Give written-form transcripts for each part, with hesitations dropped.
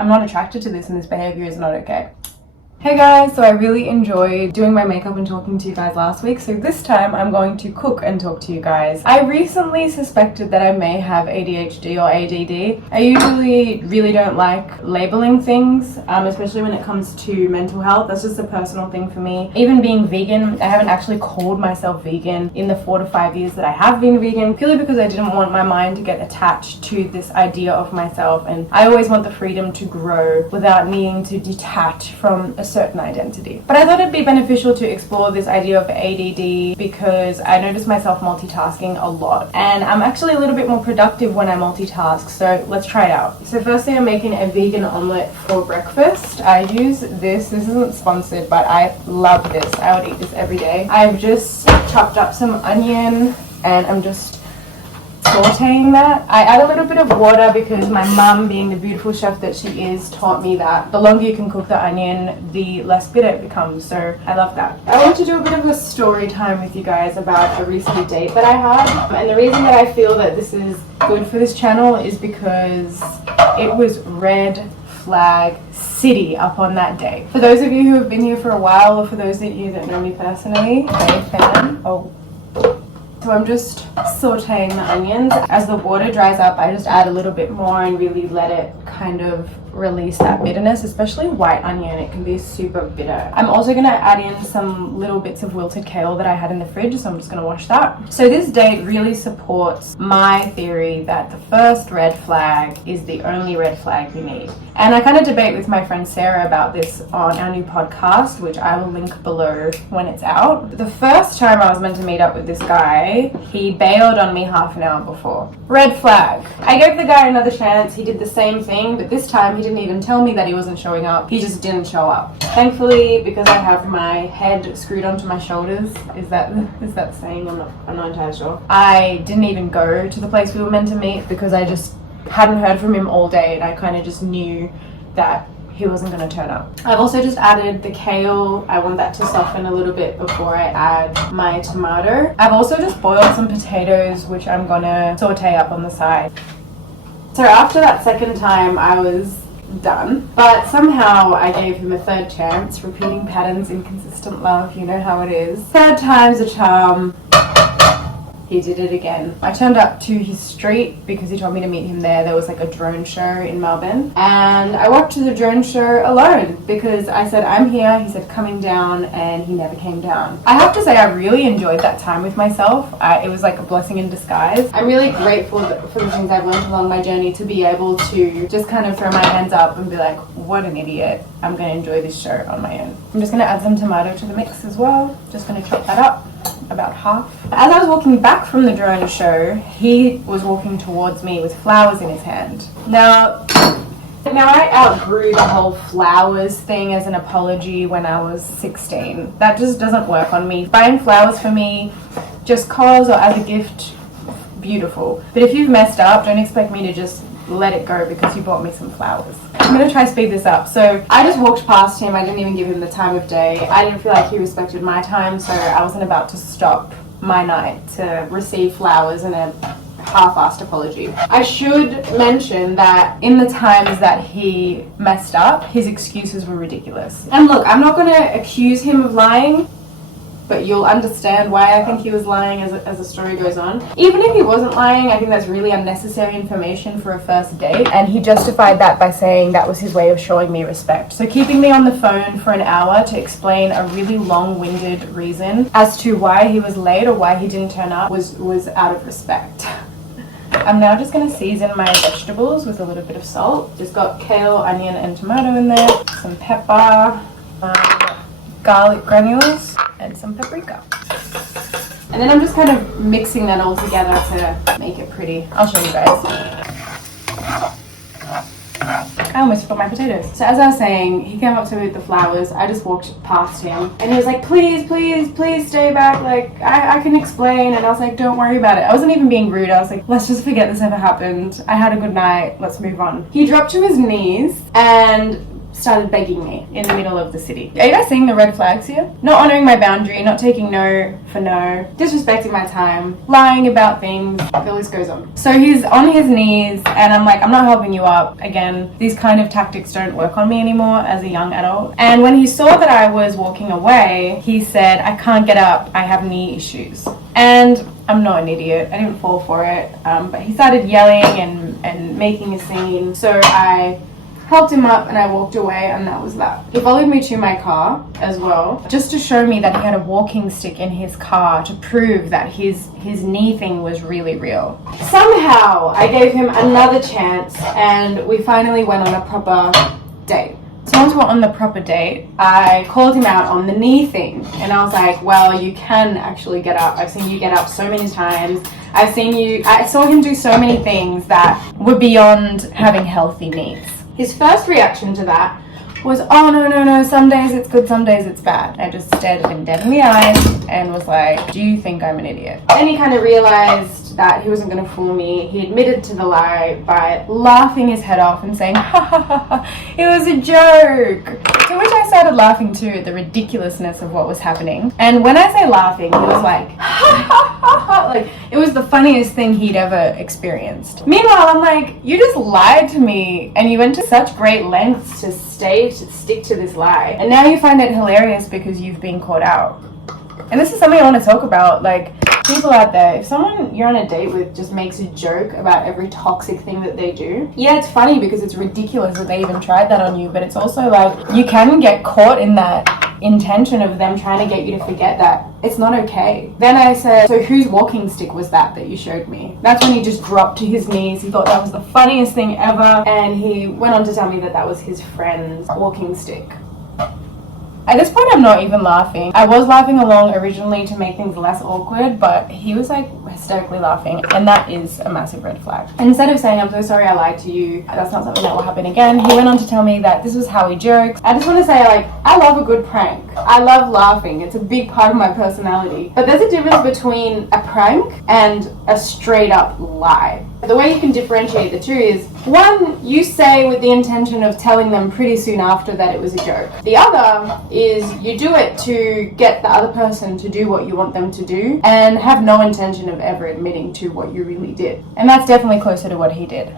I'm not attracted to this and this behavior is not okay. Hey guys, so I really enjoyed doing my makeup and talking to you guys last week, so this time I'm going to cook and talk to you guys. I recently suspected that I may have ADHD or ADD. I usually really don't like labeling things, especially when it comes to mental health. That's just a personal thing for me. Even being vegan, I haven't actually called myself vegan in the 4 to 5 years that I have been vegan, purely because I didn't want my mind to get attached to this idea of myself, and I always want the freedom to grow without needing to detach from a certain identity. But I thought it'd be beneficial to explore this idea of ADD because I notice myself multitasking a lot, and I'm actually a little bit more productive when I multitask, so let's try it out. So firstly, I'm making a vegan omelette for breakfast. I use this isn't sponsored, but I love this. I would eat this every day. I've just chopped up some onion and I'm just sauteing that. I add a little bit of water because my mum, being the beautiful chef that she is, taught me that the longer you can cook the onion, the less bitter it becomes, so I love that. I want to do a bit of a story time with you guys about a recent date that I had, and the reason that I feel that this is good for this channel is because it was red flag city up on that day. For those of you who have been here for a while, or for those of you that know me personally, so I'm just sauteing the onions. As the water dries up, I just add a little bit more and really let it kind of release that bitterness, especially white onion. It can be super bitter. I'm also going to add in some little bits of wilted kale that I had in the fridge, so I'm just going to wash that. So this date really supports my theory that the first red flag is the only red flag you need. And I kind of debate with my friend Sarah about this on our new podcast, which I will link below when it's out. The first time I was meant to meet up with this guy, he bailed on me half an hour before. Red flag. I gave the guy another chance. He did the same thing, but this time he didn't even tell me that he wasn't showing up. He just didn't show up. Thankfully, because I have my head screwed onto my shoulders, is that saying? I'm not entirely sure. I didn't even go to the place we were meant to meet because I just hadn't heard from him all day, and I kind of just knew that he wasn't going to turn up. I've also just added the kale. I want that to soften a little bit before I add my tomato. I've also just boiled some potatoes, which I'm going to saute up on the side. So after that second time, I was done, but somehow I gave him a third chance. Repeating patterns, inconsistent love, you know how it is. Third time's a charm. He did it again. I turned up to his street because he told me to meet him there. There was like a drone show in Melbourne, and I walked to the drone show alone because I said, I'm here. He said, coming down, and he never came down. I have to say, I really enjoyed that time with myself. It was like a blessing in disguise. I'm really grateful for the things I've learned along my journey to be able to just kind of throw my hands up and be like, what an idiot. I'm going to enjoy this show on my own. I'm just going to add some tomato to the mix as well. Just going to chop that up. About half. As I was walking back from the drone show, he was walking towards me with flowers in his hand. Now I outgrew the whole flowers thing as an apology when I was 16. That just doesn't work on me. Buying flowers for me, just cause or as a gift, beautiful. But if you've messed up, don't expect me to just let it go because you bought me some flowers. I'm going to try to speed this up. So I just walked past him. I didn't even give him the time of day. I didn't feel like he respected my time, so I wasn't about to stop my night to receive flowers and a half-assed apology. I should mention that in the times that he messed up, his excuses were ridiculous. And look, I'm not going to accuse him of lying, but you'll understand why I think he was lying as the story goes on. Even if he wasn't lying, I think that's really unnecessary information for a first date, and he justified that by saying that was his way of showing me respect. So keeping me on the phone for an hour to explain a really long-winded reason as to why he was late or why he didn't turn up was out of respect. I'm now just going to season my vegetables with a little bit of salt. Just got kale, onion, and tomato in there, some pepper, garlic granules, and some paprika. And then I'm just kind of mixing that all together to make it pretty. I'll show you guys. I almost forgot my potatoes. So as I was saying, he came up to me with the flowers. I just walked past him and he was like, please, please, please stay back. Like, I can explain. And I was like, don't worry about it. I wasn't even being rude. I was like, let's just forget this ever happened. I had a good night. Let's move on. He dropped to his knees and started begging me in the middle of the city. Are you guys seeing the red flags here? Not honoring my boundary, not taking no for no, disrespecting my time, lying about things, the list goes on. So he's on his knees and I'm like, I'm not helping you up. Again, these kind of tactics don't work on me anymore as a young adult. And when he saw that I was walking away, he said, I can't get up, I have knee issues. And I'm not an idiot, I didn't fall for it, but he started yelling and making a scene. So I helped him up and I walked away, and that was that. He followed me to my car as well, just to show me that he had a walking stick in his car to prove that his knee thing was really real. Somehow I gave him another chance and we finally went on a proper date. So once we're on the proper date, I called him out on the knee thing and I was like, well, you can actually get up. I've seen you get up so many times. I saw him do so many things that were beyond having healthy knees. His first reaction to that was, oh, no, some days it's good, some days it's bad. I just stared at him dead in the eyes and was like, do you think I'm an idiot? Then he kind of realized that he wasn't going to fool me. He admitted to the lie by laughing his head off and saying, ha ha ha ha, it was a joke. To which I started laughing too at the ridiculousness of what was happening. And when I say laughing, he was like, ha ha ha ha, like it was the funniest thing he'd ever experienced. Meanwhile, I'm like, you just lied to me and you went to such great lengths to stick to this lie. And now you find it hilarious because you've been caught out. And this is something I want to talk about. Like, people out there, if someone you're on a date with just makes a joke about every toxic thing that they do, yeah, it's funny because it's ridiculous that they even tried that on you, but it's also like you can get caught in that intention of them trying to get you to forget that. It's not okay. Then I said, so whose walking stick was that you showed me? That's when he just dropped to his knees. He thought that was the funniest thing ever, and he went on to tell me that that was his friend's walking stick. At this point, I'm not even laughing. I was laughing along originally to make things less awkward, but he was like hysterically laughing, and that is a massive red flag. Instead of saying, I'm so sorry I lied to you, that's not something that will happen again, he went on to tell me that this was how he jokes. I just want to say, like, I love a good prank. I love laughing. It's a big part of my personality. But there's a difference between a prank and a straight up lie. The way you can differentiate the two is, one, you say with the intention of telling them pretty soon after that it was a joke. The other is you do it to get the other person to do what you want them to do and have no intention of ever admitting to what you really did. And that's definitely closer to what he did.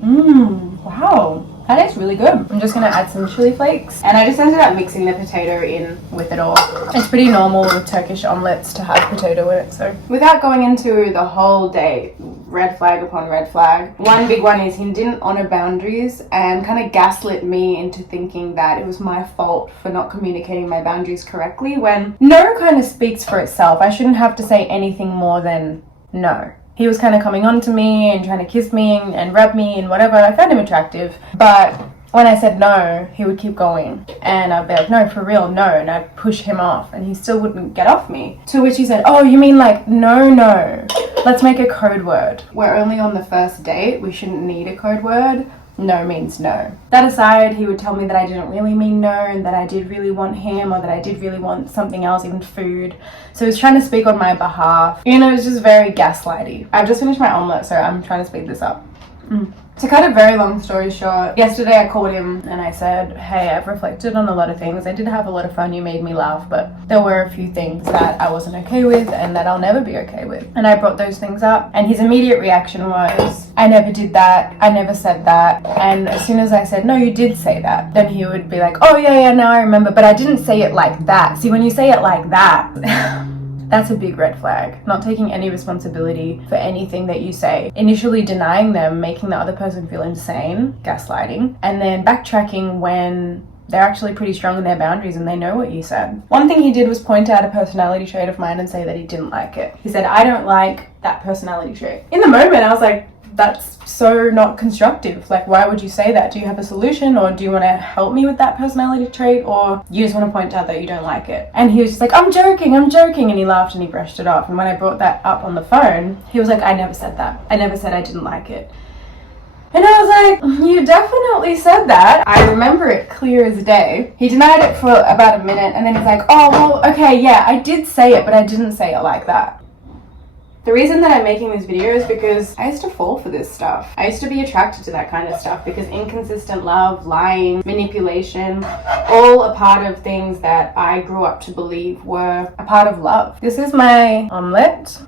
Wow. That tastes really good. I'm just going to add some chili flakes. And I just ended up mixing the potato in with it all. It's pretty normal with Turkish omelets to have potato in it. So without going into the whole day, red flag upon red flag, one big one is he didn't honor boundaries and kind of gaslit me into thinking that it was my fault for not communicating my boundaries correctly, when no kind of speaks for itself. I shouldn't have to say anything more than no. He was kind of coming on to me and trying to kiss me and rub me and whatever. I found him attractive. But when I said no, he would keep going. And I'd be like, no, for real, no. And I'd push him off and he still wouldn't get off me. To which he said, oh, you mean like no. Let's make a code word. We're only on the first date. We shouldn't need a code word. No means no. That aside, he would tell me that I didn't really mean no and that I did really want him, or that I did really want something else, even food. So he was trying to speak on my behalf. You know, it was just very gaslighty. I've just finished my omelette, so I'm trying to speed this up. To cut a very long story short, yesterday I called him and I said, hey, I've reflected on a lot of things. I did have a lot of fun, you made me laugh, but there were a few things that I wasn't okay with and that I'll never be okay with. And I brought those things up, and his immediate reaction was, I never did that, I never said that. And as soon as I said, no, you did say that, then he would be like, oh yeah, now I remember, but I didn't say it like that. See, when you say it like that, that's a big red flag. Not taking any responsibility for anything that you say. Initially denying them, making the other person feel insane, gaslighting, and then backtracking when they're actually pretty strong in their boundaries and they know what you said. One thing he did was point out a personality trait of mine and say that he didn't like it. He said, I don't like that personality trait. In the moment, I was like, that's so not constructive. Like, why would you say that? Do you have a solution, or do you want to help me with that personality trait, or you just want to point out that you don't like it? And he was just like, I'm joking, and he laughed and he brushed it off. And when I brought that up on the phone, he was like, I never said that. I never said I didn't like it. And I was like, you definitely said that. I remember it clear as day. He denied it for about a minute, and then he's like, oh, well, okay, yeah, I did say it, but I didn't say it like that. The reason that I'm making this video is because I used to fall for this stuff. I used to be attracted to that kind of stuff because inconsistent love, lying, manipulation, all a part of things that I grew up to believe were a part of love. This is my omelette.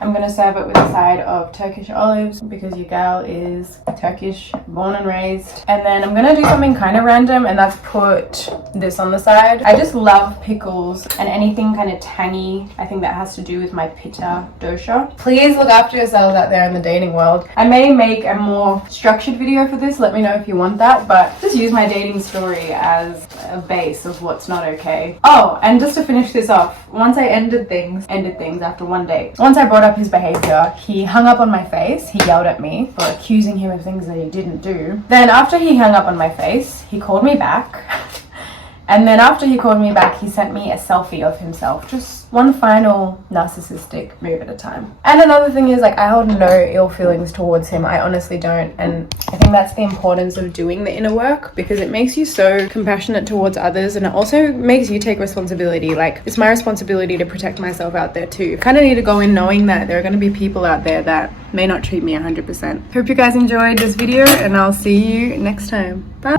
I'm gonna serve it with a side of Turkish olives because your gal is Turkish, born and raised. And then I'm gonna do something kind of random, and that's put this on the side. I just love pickles and anything kind of tangy. I think that has to do with my pitta dosha. Please look after yourselves out there in the dating world. I may make a more structured video for this. Let me know if you want that, but just use my dating story as a base of what's not okay. Oh, and just to finish this off, once I ended things after one date. Once I brought up his behavior, he hung up on my face. He yelled at me for accusing him of things that he didn't do. Then after he hung up on my face, he called me back. And then after he called me back, he sent me a selfie of himself. Just one final narcissistic move at a time. And another thing is, like, I hold no ill feelings towards him. I honestly don't. And I think that's the importance of doing the inner work, because it makes you so compassionate towards others, and it also makes you take responsibility. Like, it's my responsibility to protect myself out there too. Kind of need to go in knowing that there are going to be people out there that may not treat me 100%. Hope you guys enjoyed this video, and I'll see you next time. Bye.